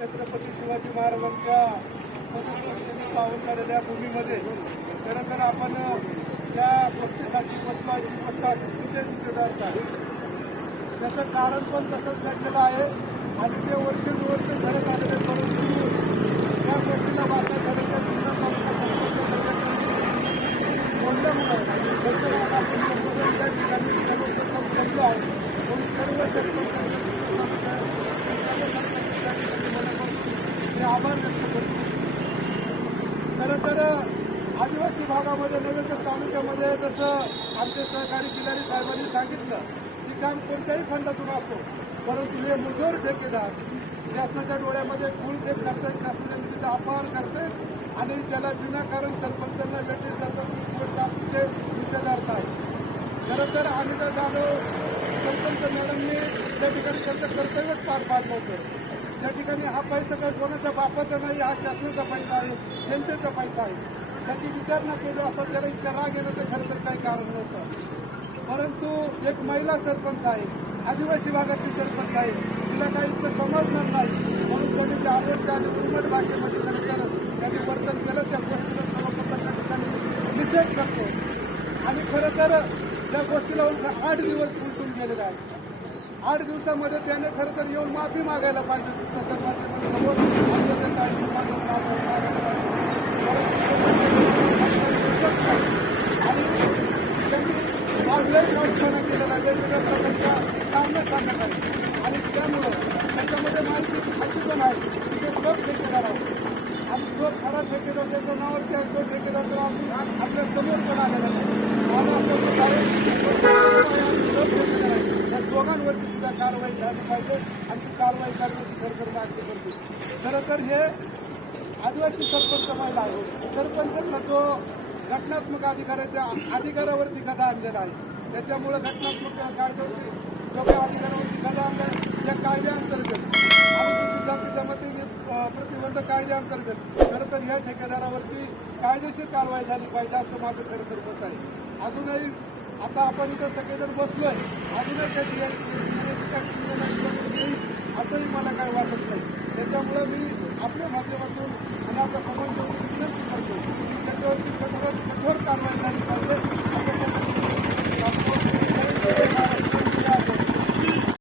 छत्रपती शिवाजी महाराजांच्या पदस्पर्शेने पावन झालेल्या भूमीमध्ये खरं तर आपण या गोष्टीसाठी बसवायची गोष्ट अतिशय निषेधार्थ आहे. त्याचं कारण पण तसंच घडलेलं आहे आणि ते वर्षानुवर्ष घडत आलेले, परंतु या गोष्टीला वाटा घडत बोलल्यामुळे त्या ठिकाणी सर्वप्रथम जमलो आहे म्हणून सर्व शेतकऱ्यांनी आभार व्यक्त करतो. खरं तर आदिवासी भागामध्ये नव्हे तर तालुक्यामध्ये जसं आमचे सहकारी जिल्हाधिकारी साहेबांनी सांगितलं की काम कोणत्याही फंडातून असो, परंतु हे मुजोर ठेकेदार शासनाच्या डोळ्यामध्ये खूळ फेक करतात, शासनाच्या निधीचा अपहार करतात आणि त्याला विनाकारण सरपंचांना भेटले जातात ही गोष्ट अतिशय निषेधार्थ आहे. खरं तर अनिता जाधव सरपंच मॅडमनी त्या ठिकाणी त्यांचं कर्तव्यच पार पाडलं होतं. त्या ठिकाणी हा पैसा काही कोणाच्या बापाचा नाही, हा शासनाचा पैसा आहे, जनतेचा पैसा आहे. त्याची विचारणा केली असता त्याला इतका राग येण्याचं खरं तर काही कारण नव्हतं. परंतु एक महिला सरपंच आहे, आदिवासी भागातील सरपंच आहे, तिला काही इतकं समजणार नाही म्हणून त्यांनी आरोग्य आणि उर्मट भाषेमध्ये खरं तर त्यांनी वर्तन केलं. त्या गोष्टीला सर्वप्रथम त्या ठिकाणी निषेध करतो आणि खरं तर त्या गोष्टीला 8 दिवस उलटून गेलेले आहेत. 8 दिवसामध्ये त्याने खरं तर येऊन माफी मागायला पाहिजे. केलेला वेगवेगळ्या प्रकारच्या सामना सांगत आहे आणि त्यामुळं त्याच्यामध्ये माहिती खाती पण आहे की ते सब ठेकेदार आहे आणि जो खरा ठेकेदार त्याच्या नावावरती आहे तो ठेकेदार तर आपल्या समोर पण आलेला नाही. मला असं मत आहे सब ठेकेदार आहे या दोघांवरती सुद्धा कारवाई झाली पाहिजे आणि ती कारवाई करण्याची सरकार मागणी करते. खरं तर हे आदिवासी सरपंच महिला आहे, सरपंचाचा जो घटनात्मक अधिकार आहे त्या अधिकारावरती गदा आणलेला आहे. त्याच्यामुळे घटनात्मक कायद्यावरती जो काही अधिकारावरती गदा आणला त्या कायद्याअंतर्गत अनुसूचित जाती जमाती प्रतिबंध कायद्याअंतर्गत खरं तर ह्या ठेकेदारावरती कायदेशीर कारवाई झाली पाहिजे असं माझं खरं तर मत आहे. अजूनही आता आपण इथं सगळेजण बसलोय, अजूनही असंही मला काही वाटत नाही. त्याच्यामुळे मी